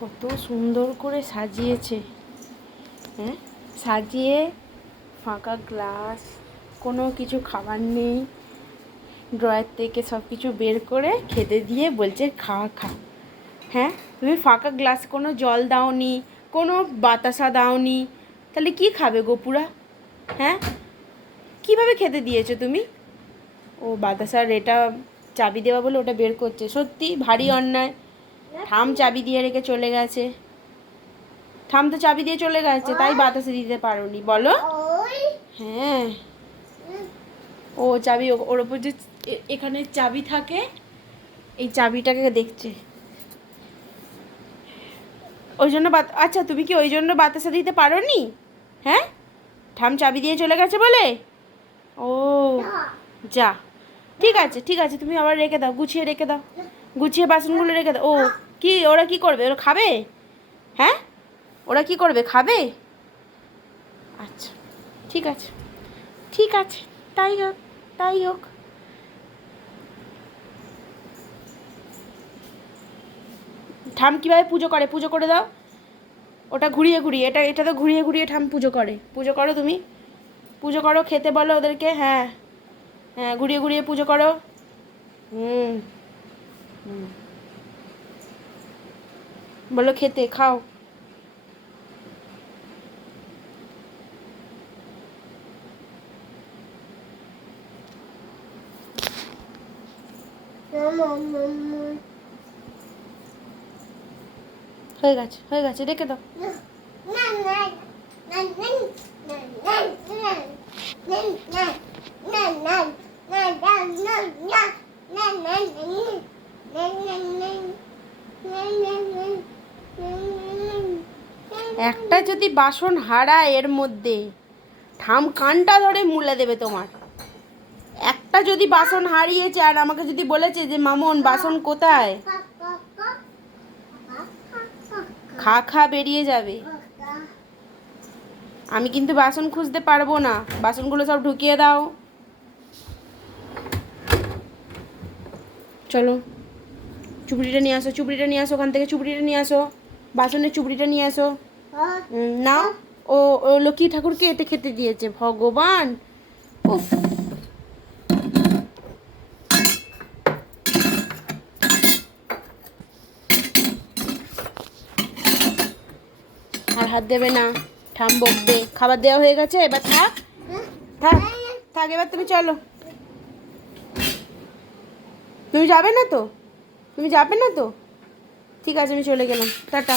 কত সুন্দর করে সাজিয়েছে। হ্যাঁ, সাজিয়ে ফাঁকা গ্লাস, কোনো কিছু খাবার নেই, ড্রয়ার থেকে সব কিছু বের করে খেতে দিয়ে বলছে খা খা। হ্যাঁ, তুমি ফাঁকা গ্লাস, কোনো জল দাওনি, কোনো বাতাসা দাওনি, তাহলে কি খাবে গোপুরা? হ্যাঁ, কীভাবে খেতে দিয়েছো তুমি? ও বাতাসার এটা চাবি দেওয়া বলে ওটা বের করছে, সত্যি ভারী অন্যায়। ঠাম চাবি দিয়ে রেখে চলে গেছে, ঠাম তো চাবি দিয়ে চলে গেছে, তাই বাতাসে দিতে পারোনি বলো? হ্যাঁ, ও চাবি ওর ওপর যে এখানে চাবি থাকে, এই চাবিটাকে দেখছে, ওই জন্য আচ্ছা, তুমি কি ওই জন্য বাতাসা দিতে পারোনি? হ্যাঁ, ঠাম চাবি দিয়ে চলে গেছে বলে? ও যা, ঠিক আছে ঠিক আছে, তুমি আবার রেখে দাও, গুছিয়ে রেখে দাও, গুছিয়ে বাসনগুলো রেখে দাও। ও কি, ওরা কি করবে? ওরা খাবে? হ্যাঁ, ওরা কি করবে? খাবে? আচ্ছা, ঠিক আছে ঠিক আছে, তাই হোক তাই হোক। ঠাম কীভাবে পুজো করে? পুজো করে দাও, ওটা ঘুরিয়ে ঘুরিয়ে, এটা তো ঘুরিয়ে ঘুরিয়ে ঠাম পুজো করে। পুজো করো তুমি, পুজো করো, খেতে বলো ওদেরকে। হ্যাঁ হ্যাঁ, ঘুরিয়ে ঘুরিয়ে পুজো করো। হুম হুম, বলো খেতে, খাও। হয়ে গেছে হয়ে গেছে, রেখে দাও। একটা যদি বাসন হারায় এর মধ্যে, ঠাম কানটা ধরে মুলে দেবে তোমার। একটা যদি বাসন হারিয়েছে আর আমাকে যদি বলেছে যে মামন বাসন কোথায়, খা খা বেরিয়ে যাবে। আমি কিন্তু বাসন খুঁজতে পারবো না, বাসনগুলো সব ঢুকিয়ে দাও। চলো, চুবড়িটা নিয়ে আসো, চুবড়িটা নিয়ে আসো, ওখান থেকে চুবড়িটা নিয়ে আসো, বাসনের চুবড়িটা নিয়ে আসো। নাও, ও ও লক্ষ্মী ঠাকুরকে এতে খেতে দিয়েছে, ভগবান। উফ, আর হাত দেবে না, ঠাম বকবে। খাবার দেওয়া হয়ে গেছে, এবার থাক থাক থাক, এবার তুমি চলো। তুমি যাবে না তো? তুমি যাবে না তো? ঠিক আছে, আমি চলে গেলাম, টাটা।